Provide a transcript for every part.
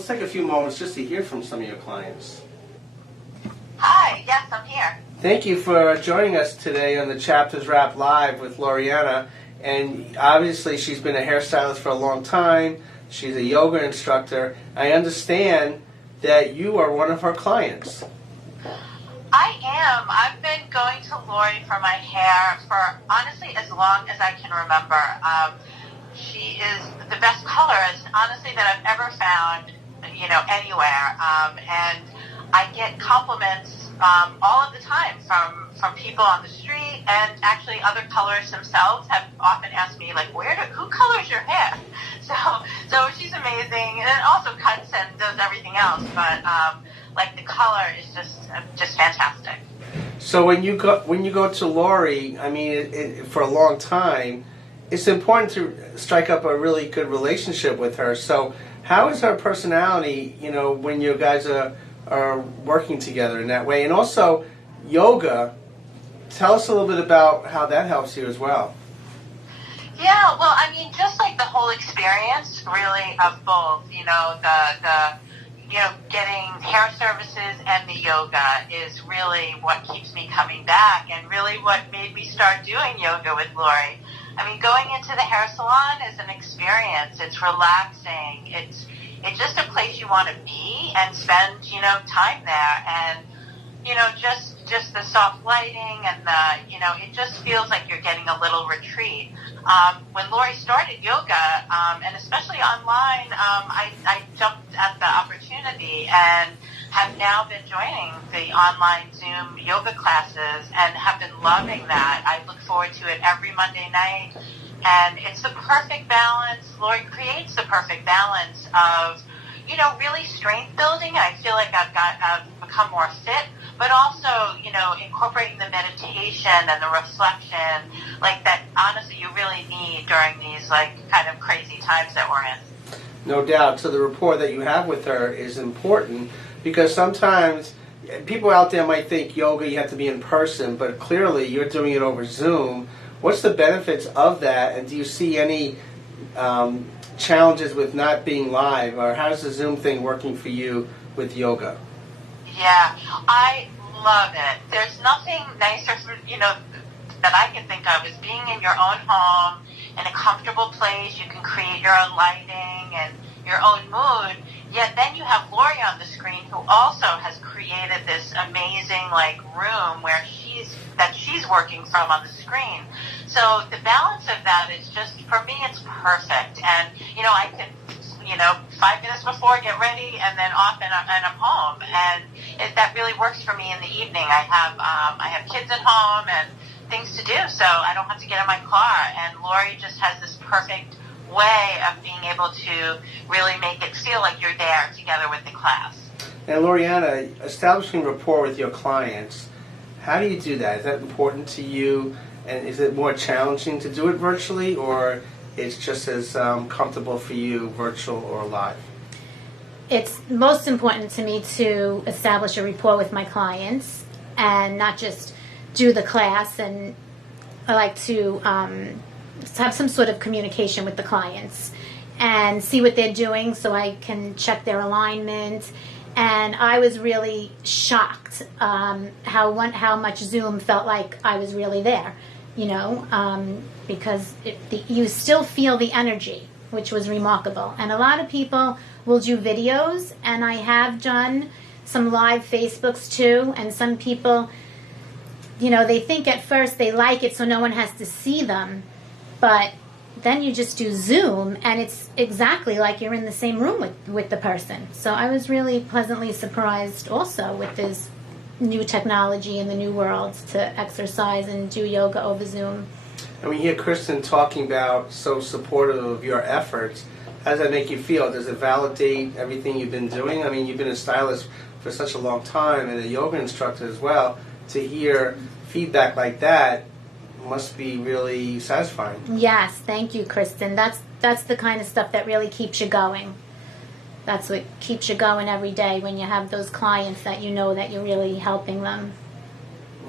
let's take a few moments just to hear from some of your clients. Hi, yes, I'm here. Thank you for joining us today on the Chapters Wrap Live with Loriana. And obviously she's been a hairstylist for a long time. She's a yoga instructor. I understand that you are one of her clients. I am. I've been going to Lori for my hair for, honestly, as long as I can remember. She is the best colorist, honestly, that I've ever found, anywhere. And I get compliments all of the time from people on the street, and actually other colorists themselves have often asked me, like, who colors your hair? So she's amazing, and it also cuts and does everything else, but the color is just fantastic. So when you go to Lori, I mean, for a long time, it's important to strike up a really good relationship with her. So how is her personality, when you guys are working together in that way? And also yoga, tell us a little bit about how that helps you as well. Yeah, well, I mean, just like the whole experience, really, of both, getting hair services and the yoga is really what keeps me coming back, and really what made me start doing yoga with Lori. I mean, going into the hair salon is an experience. It's relaxing. It's just a place you want to be and spend, time there. And, just the soft lighting and it just feels like you're getting a little retreat. When Lori started yoga, and especially online, I jumped at the opportunity and have now been joining the online Zoom yoga classes and have been loving that. I look forward to it every Monday night, and it's the perfect balance. Lori creates the perfect balance of, really strength building. I feel like I've become more fit, but also, incorporating the meditation and the reflection, like that, honestly, you really need during these, kind of crazy times that we're in. No doubt. So the rapport that you have with her is important, because sometimes people out there might think yoga, you have to be in person, but clearly you're doing it over Zoom. What's the benefits of that, and do you see any challenges with not being live, or how's the Zoom thing working for you with yoga? Yeah, I love it. There's nothing nicer for, that I can think of is being in your own home, in a comfortable place. You can create your own lighting and your own mood, yet then you have Lori on the screen, who also has created this amazing, room where she's working from on the screen. So the balance of that is just, for me, it's perfect. And, I can 5 minutes before, get ready, and then off, and I'm home. And that really works for me in the evening. I have kids at home and things to do, so I don't have to get in my car. And Lori just has this perfect way of being able to really make it feel like you're there together with the class. Now, Loriana, establishing rapport with your clients, how do you do that? Is that important to you? And is it more challenging to do it virtually, or it's just as comfortable for you virtual or live? It's most important to me to establish a rapport with my clients and not just do the class. And I like to have some sort of communication with the clients and see what they're doing so I can check their alignment. And I was really shocked how much Zoom felt like I was really there, because you still feel the energy, which was remarkable. And a lot of people will do videos, and I have done some live Facebooks too, and some people, they think at first they like it so no one has to see them, but then you just do Zoom, and it's exactly like you're in the same room with the person. So I was really pleasantly surprised also with this new technology in the new world to exercise and do yoga over Zoom. And we hear Kristen talking about so supportive of your efforts. How does that make you feel? Does it validate everything you've been doing? I mean, you've been a stylist for such a long time and a yoga instructor as well. To hear feedback like that must be really satisfying. Yes, thank you, Kristen. That's the kind of stuff that really keeps you going. That's what keeps you going every day, when you have those clients that you know that you're really helping them.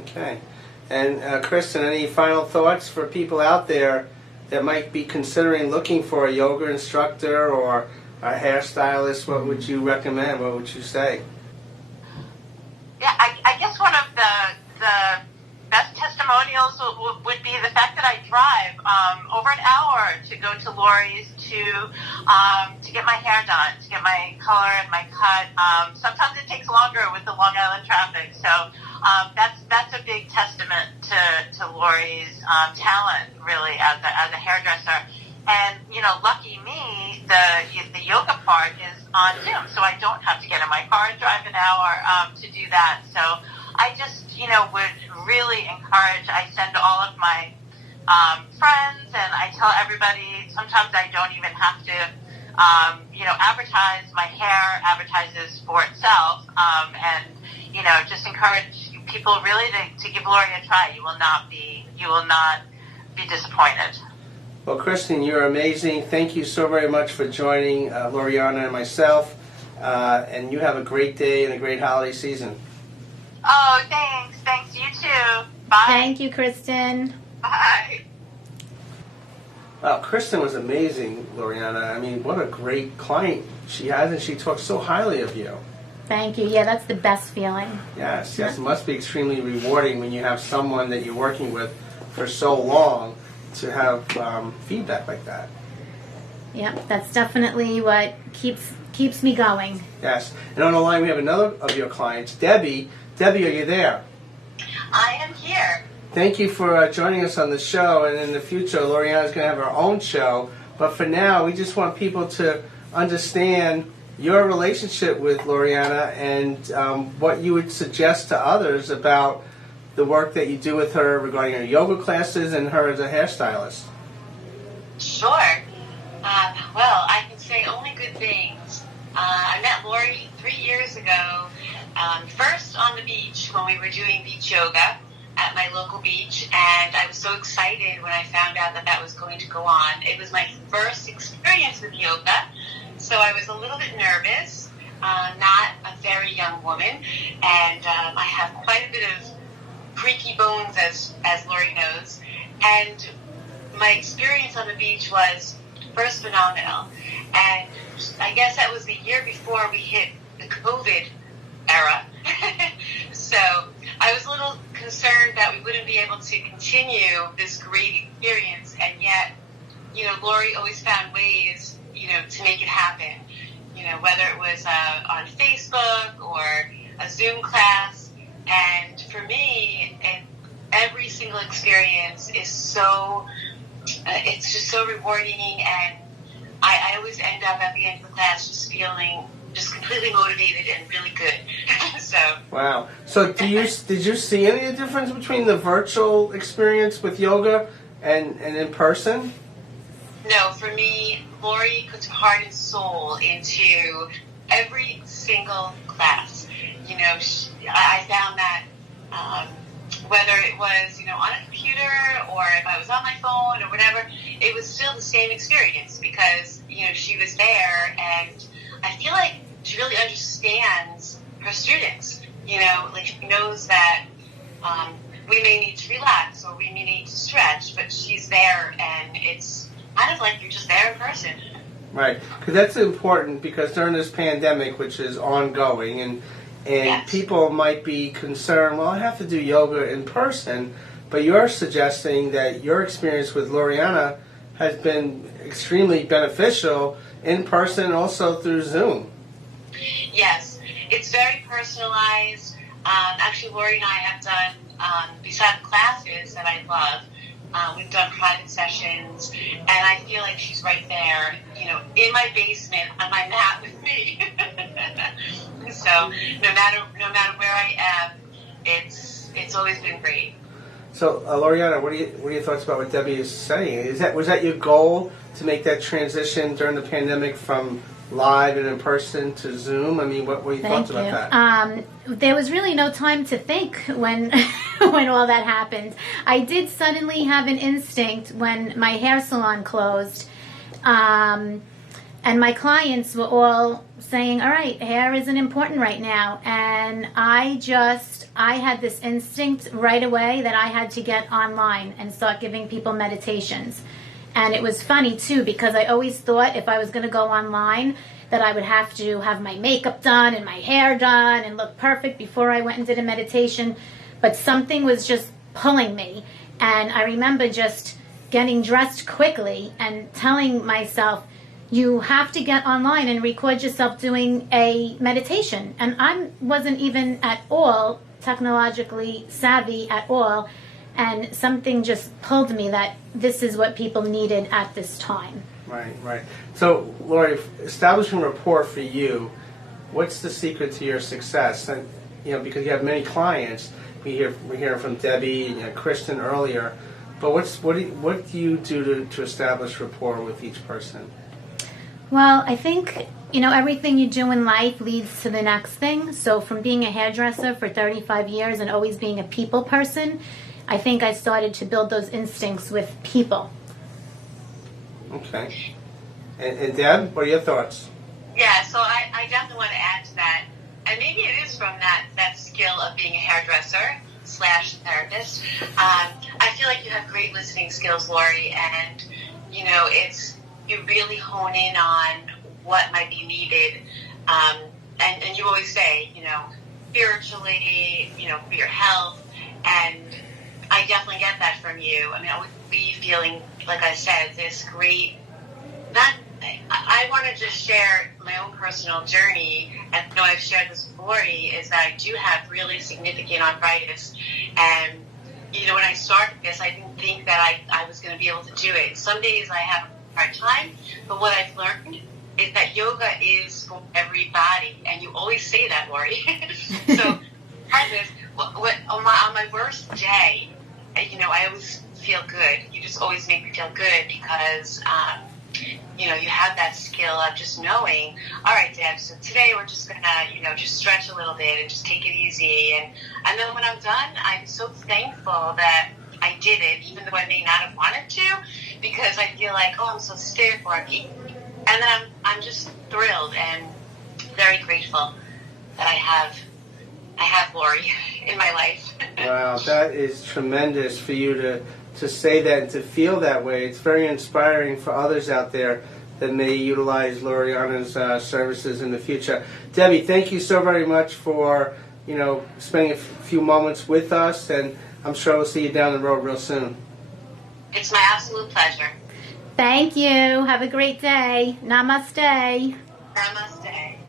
Okay. And Kristen, any final thoughts for people out there that might be considering looking for a yoga instructor or our hairstylist, what would you recommend? What would you say? Yeah, I guess one of the best testimonials would be the fact that I drive over an hour to go to Lori's to get my hair done, to get my color and my cut. Sometimes it takes longer with the Long Island traffic, so that's a big testament to Lori's talent, really, as a hairdresser. And lucky me, the yoga part is on Zoom, so I don't have to get in my car and drive an hour to do that. So I just would really encourage. I send all of my friends, and I tell everybody. Sometimes I don't even have to, advertise. My hair advertises for itself, and just encourage people really to give Lori a try. You will not be disappointed. Well, Kristen, you're amazing. Thank you so very much for joining Loriana and myself, and you have a great day and a great holiday season. Oh, thanks. Thanks, you too. Bye. Thank you, Kristen. Bye. Wow, Kristen was amazing, Loriana. I mean, what a great client she has, and she talks so highly of you. Thank you. Yeah, that's the best feeling. Yes, it must be extremely rewarding when you have someone that you're working with for so long to have feedback like that. Yep, that's definitely what keeps me going. Yes, and on the line we have another of your clients, Debbie. Debbie, are you there? I am here. Thank you for joining us on the show, and in the future, Loriana is going to have her own show. But for now, we just want people to understand your relationship with Loriana and what you would suggest to others about the work that you do with her regarding her yoga classes and her as a hairstylist. Sure. Well, I can say only good things. I met Lori 3 years ago, first on the beach when we were doing beach yoga at my local beach, and I was so excited when I found out that was going to go on. It was my first experience with yoga, so I was a little bit nervous, not a very young woman, and I have quite a bit of creaky bones, as Lori knows, and my experience on the beach was first phenomenal. And I guess that was the year before we hit the COVID era. So I was a little concerned that we wouldn't be able to continue this great experience, and yet, Lori always found ways, to make it happen. Whether it was on Facebook or a Zoom class. And for me, every single experience is it's just so rewarding, and I always end up at the end of the class just feeling just completely motivated and really good. So. Wow. So did you see any difference between the virtual experience with yoga and in person? No, for me, Lori puts her heart and soul into every single class. I found that whether it was, on a computer or if I was on my phone or whatever, it was still the same experience because, she was there, and I feel like she really understands her students. She knows that we may need to relax or we may need to stretch, but she's there, and it's kind of like you're just there in person. Right, because that's important, because during this pandemic, which is ongoing, and yes. People might be concerned, well, I have to do yoga in person, but you're suggesting that your experience with Loriana has been extremely beneficial in person and also through Zoom. Yes, it's very personalized. Actually, Lori and I have done, besides classes that I love, we've done private sessions, and I feel like she's right there, in my basement on my mat with me. So no matter where I am, it's always been great. So, Loriana, what are your thoughts about what Debbie is saying? Was that your goal to make that transition during the pandemic from live and in person to Zoom? I mean, what were your thoughts about that? There was really no time to think when when all that happened. I did suddenly have an instinct when my hair salon closed, and my clients were all saying, all right, hair isn't important right now. And I had this instinct right away that I had to get online and start giving people meditations. And it was funny too, because I always thought if I was going to go online that I would have to have my makeup done and my hair done and look perfect before I went and did a meditation. But something was just pulling me. And I remember just getting dressed quickly and telling myself, you have to get online and record yourself doing a meditation. And I wasn't even at all technologically savvy at all. And something just pulled me that this is what people needed at this time. Right, right. So, Lori, establishing rapport for you, what's the secret to your success? And because you have many clients, we hear from Debbie and Kristen earlier. But what do you do to establish rapport with each person? Well, I think everything you do in life leads to the next thing. So, from being a hairdresser for 35 years and always being a people person, I think I started to build those instincts with people. Okay. And Deb, what are your thoughts? Yeah, so I definitely want to add to that. And maybe it is from that skill of being a hairdresser / therapist. I feel like you have great listening skills, Lori, and, you really hone in on what might be needed. And you always say, spiritually, for your health, and I definitely get that from you. I mean, I would be feeling, like I said, this great, I want to just share my own personal journey, and I've shared this with Lori, is that I do have really significant arthritis, and, when I started this, I didn't think that I was going to be able to do it. Some days I have a hard time, but what I've learned is that yoga is for everybody, and you always say that, Lori. So, on my worst day, I always feel good. You just always make me feel good because, you have that skill of just knowing, all right, Deb, so today we're just going to, just stretch a little bit and just take it easy. And then when I'm done, I'm so thankful that I did it, even though I may not have wanted to, because I feel like, I'm so stiff or I'm aching. And then I'm just thrilled and very grateful that I have Lori in my life. Wow, that is tremendous for you to say that and to feel that way. It's very inspiring for others out there that may utilize Loriana's services in the future. Debbie, thank you so very much for spending a few moments with us, and I'm sure we'll see you down the road real soon. It's my absolute pleasure. Thank you. Have a great day. Namaste. Namaste.